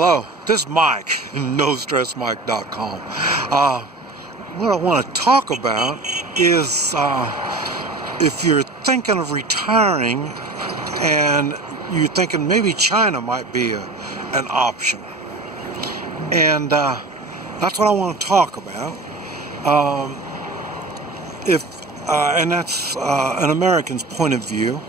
Hello, this is Mike, NoStressMike.com. What I want to talk about is if you're thinking of retiring and you're thinking maybe China might be an option. And that's what I want to talk about. And that's an American's point of view.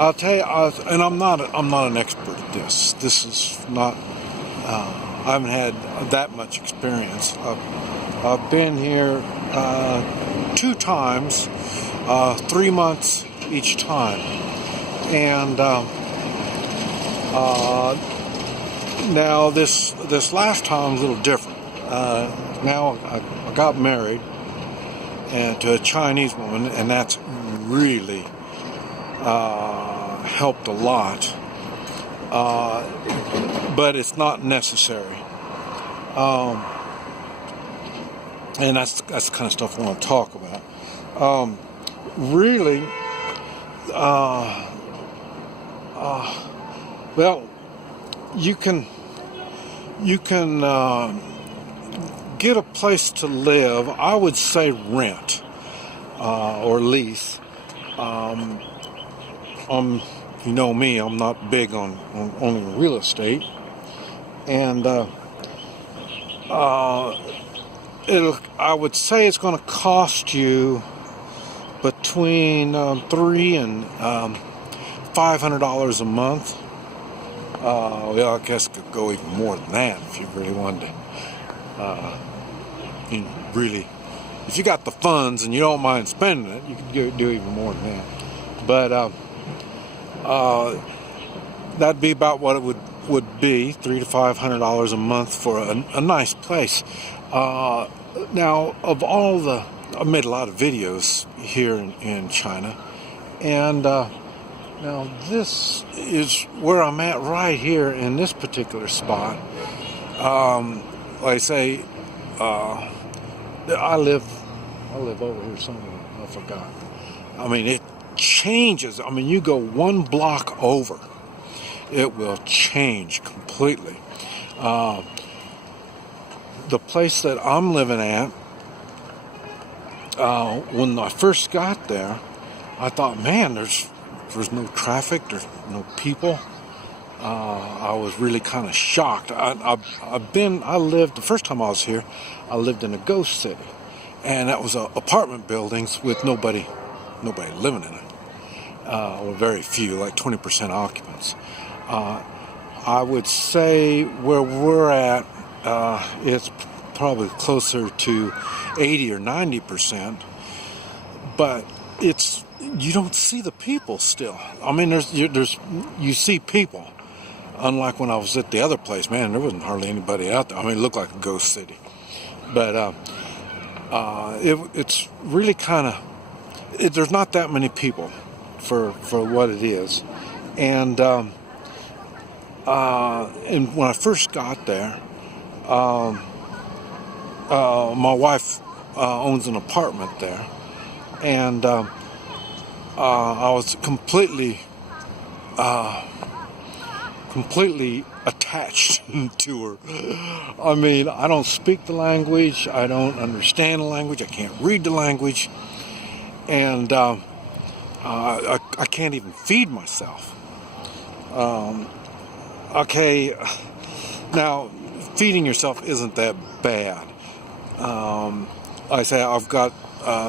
I'll tell you, and I'm not an expert at this. This is not. I haven't had that much experience. I've been here 2 times, 3 months each time, and now this last time was a little different. Now I got married to a Chinese woman, and that's really helped a lot, but it's not necessary, and that's the kind of stuff I want to talk about. Really, well, you can get a place to live. I would say rent or lease. You know me, I'm not big on owning real estate, and I would say it's going to cost you between $300 and $500 a month. Well, I guess it could go even more than that if you really wanted to. If you got the funds and you don't mind spending it, you could do even more than that. But that'd be about what it would be, $300 to $500 a month for a nice place. Now, I made a lot of videos here in China, and now this is where I'm at right here in this particular spot. Like I say, I live over here somewhere. I forgot. I mean, it changes. I mean, you go 1 block over, it will change completely. The place that I'm living at, when I first got there, I thought, man, there's no traffic, there's no people. I was really kind of shocked. The first time I was here, I lived in a ghost city, and that was apartment buildings with nobody living in it. Or very few, like 20% occupants. I would say where we're at, it's probably closer to 80 or 90%, but you don't see the people still. I mean, you see people, unlike when I was at the other place. Man, there wasn't hardly anybody out there. I mean, it looked like a ghost city, but it's really kind of there's not that many people for what it is, and when I first got there, my wife owns an apartment there, and I was completely attached to her. I mean, I don't speak the language, I don't understand the language, I can't read the language, and I can't even feed myself. Okay, now feeding yourself isn't that bad. Like I say, I've got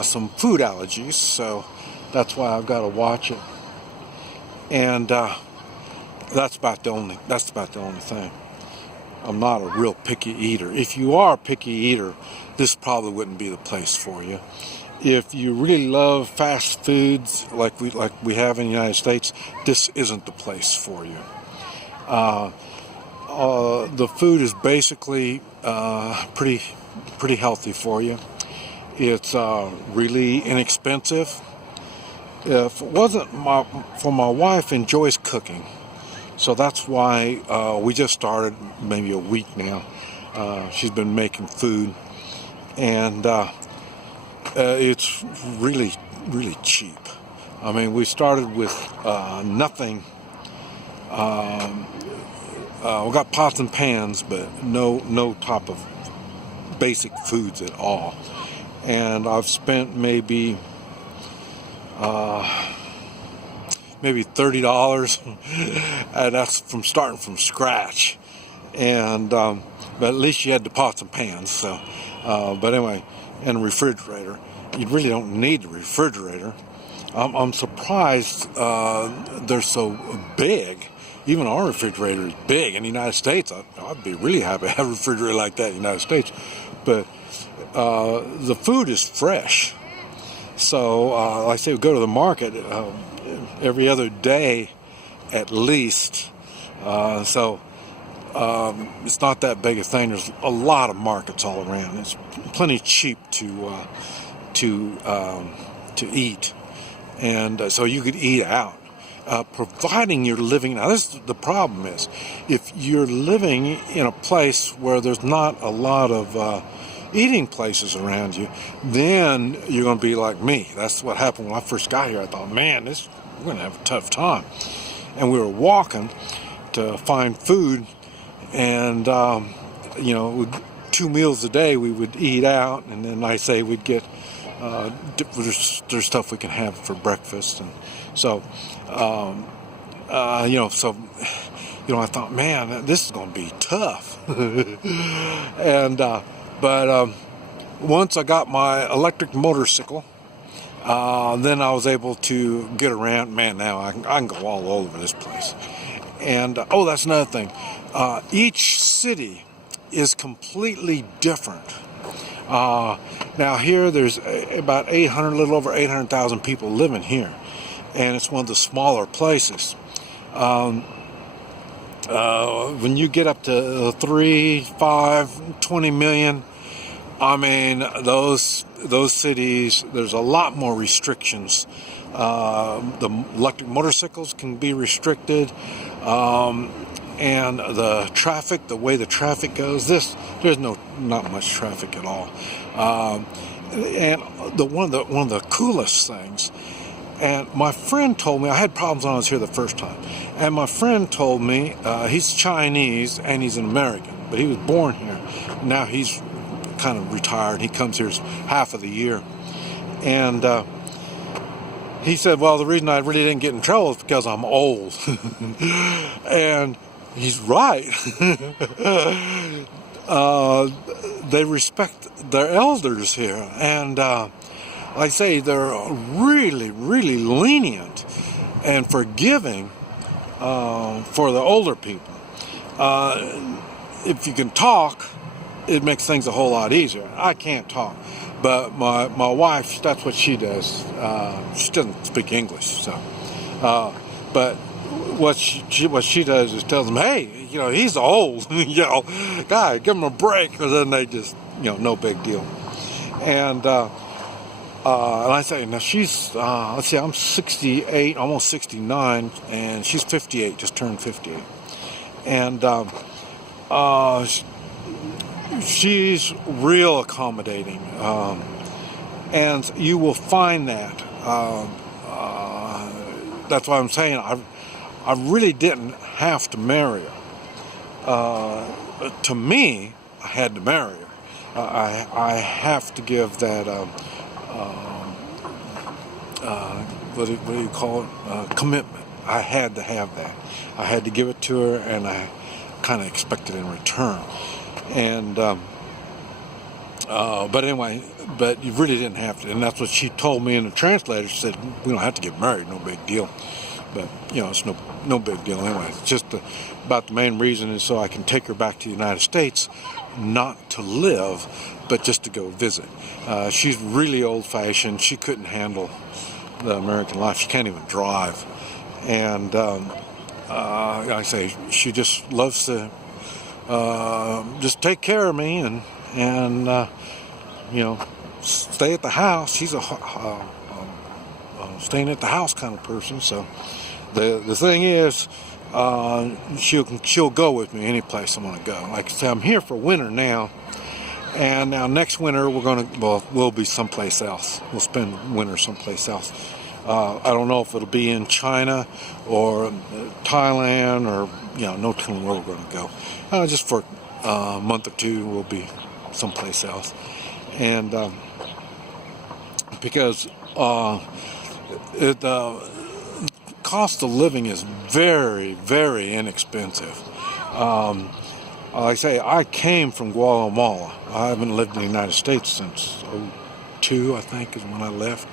some food allergies, so that's why I've got to watch it. And that's about the only thing. I'm not a real picky eater. If you are a picky eater, this probably wouldn't be the place for you. If you really love fast foods like we have in the United States, this isn't the place for you. The food is basically pretty healthy for you. It's really inexpensive. If it wasn't for my wife enjoys cooking, so that's why we just started maybe a week now. She's been making food, and it's really cheap. I mean, we started with nothing We got pots and pans, but no type of basic foods at all. And I've spent maybe $30, and that's from starting from scratch. And but at least you had the pots and pans. So, but anyway, and a refrigerator. You really don't need a refrigerator. I'm surprised they're so big. Even our refrigerator is big in the United States. I'd be really happy to have a refrigerator like that in the United States. But the food is fresh. So, like I say, we go to the market every other day at least. So it's not that big a thing. There's a lot of markets all around. It's plenty cheap to eat. And so you could eat out. Providing you're living, now this is the problem is, if you're living in a place where there's not a lot of eating places around you, then you're going to be like me. That's what happened when I first got here. I thought, man, we're going to have a tough time. And we were walking to find food, and 2 meals a day we would eat out, and then I say we'd get there's stuff we can have for breakfast, and so I thought, man, this is going to be tough. And but once I got my electric motorcycle, then I was able to get around. Man, now I can go all over this place. And that's another thing. Each city is completely different. Now here there's about 800, a little over 800,000 people living here, and it's one of the smaller places. When you get up to 3, 5, 20 million, I mean, those cities, there's a lot more restrictions. The electric motorcycles can be restricted, and the traffic, the way the traffic goes, there's not much traffic at all. And one of the coolest things, and my friend told me, I had problems when I was here the first time, and my friend told me, he's Chinese and he's an American, but he was born here. Now he's kind of retired. He comes here half of the year. And he said, well, the reason I really didn't get in trouble is because I'm old. And he's right. They respect their elders here. And like I say, they're really, really lenient and forgiving for the older people. If you can talk, it makes things a whole lot easier. I can't talk, but my wife, that's what she does. She doesn't speak English, so. But what she does is tells them, hey, he's old, guy, give him a break, or then they just, no big deal. And I say, now she's, let's see, I'm 68, almost 69, and she's 58, just turned 58. And she's real accommodating, and you will find that. That's why I'm saying I really didn't have to marry her. To me, I had to marry her. I have to give that what do you call it? Commitment. I had to have that. I had to give it to her, and I kind of expected in return. And but anyway, but you really didn't have to, and that's what she told me in the translator. She said, we don't have to get married, no big deal. But it's no big deal anyway. It's just about the main reason is so I can take her back to the United States, not to live, but just to go visit. She's really old-fashioned. She couldn't handle the American life. She can't even drive, and like I say, she just loves to just take care of me and stay at the house. She's a staying at the house kind of person. So the thing is, she'll go with me any place I want to go. Like I say, I'm here for winter now, and now next winter we'll be someplace else. We'll spend winter someplace else. I don't know if it'll be in China or Thailand or, no telling where we're going to go. Just for a month or two, we'll be someplace else. And because cost of living is very, very inexpensive. Like I say, I came from Guatemala. I haven't lived in the United States since '02, I think, is when I left.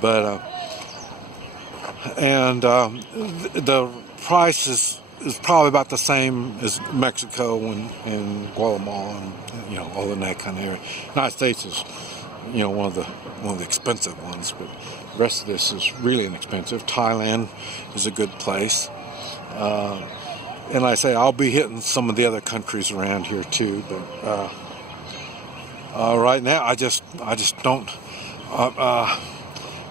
But the price is probably about the same as Mexico and Guatemala and all in that kind of area. United States is one of the expensive ones, but the rest of this is really inexpensive. Thailand is a good place. And like I say, I'll be hitting some of the other countries around here too, but right now I just don't,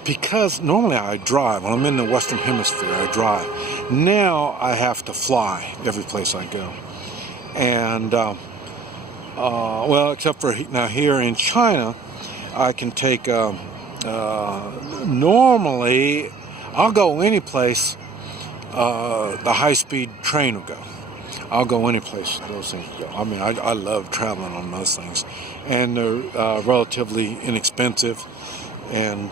because normally I drive. When I'm in the Western Hemisphere, I drive. Now I have to fly every place I go. And well, except for now here in China, I can take, normally I'll go any place the high-speed train will go. I'll go any place those things go. I mean, I love traveling on those things. And they're relatively inexpensive. And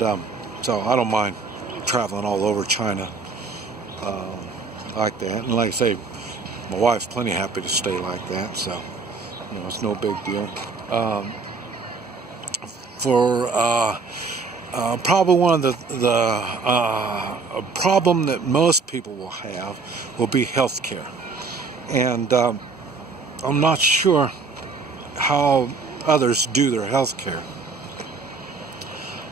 so I don't mind traveling all over China like that. And like I say, my wife's plenty happy to stay like that. So, it's no big deal. Probably one of the problem that most people will have will be health care. And I'm not sure how others do their health care.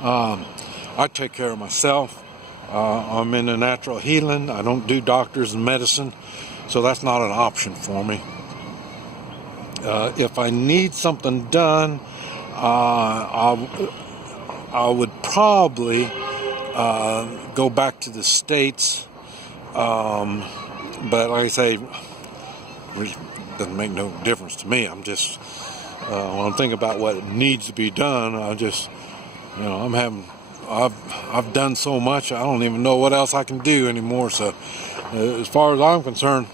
I take care of myself. I'm into natural healing. I don't do doctors and medicine, so that's not an option for me. If I need something done, I would probably go back to the States, but like I say, it really doesn't make no difference to me. I'm just, when I'm thinking about what needs to be done, I just, I've done so much, I don't even know what else I can do anymore. So as far as I'm concerned,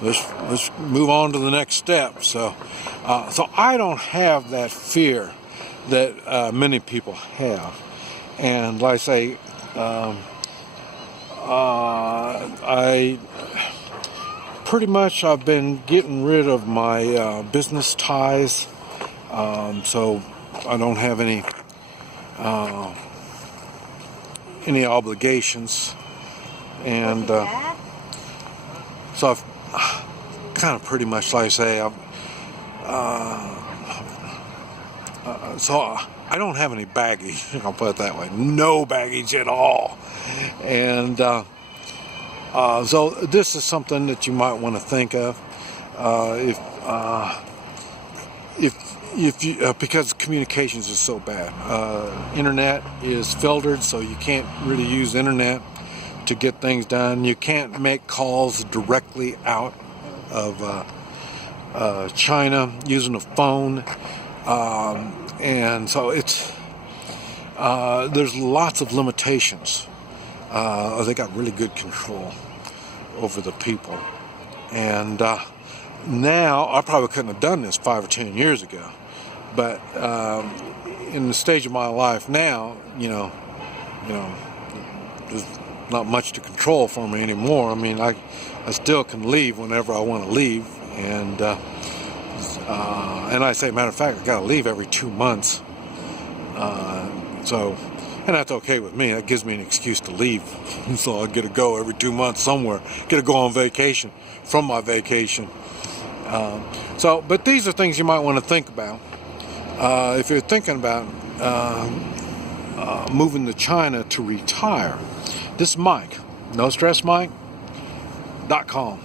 let's move on to the next step. So I don't have that fear that many people have. And like I say, I pretty much I've been getting rid of my business ties, so I don't have any obligations, and so I've kind of pretty much, like I say, so I don't have any baggage. I'll put it that way. No baggage at all. And so this is something that you might want to think of if you, because communications is so bad. Internet is filtered, so you can't really use internet to get things done. You can't make calls directly out of China using a phone. And so it's there's lots of limitations. They got really good control over the people. And now, I probably couldn't have done this 5 or 10 years ago. But in the stage of my life now, there's not much to control for me anymore. I mean, I still can leave whenever I want to leave. And I say, matter of fact, I got to leave every 2 months. And that's okay with me. That gives me an excuse to leave. So I get to go every 2 months somewhere. Get to go on vacation from my vacation. But these are things you might want to think about. If you're thinking about moving to China to retire, this is Mike, NoStressMike.com.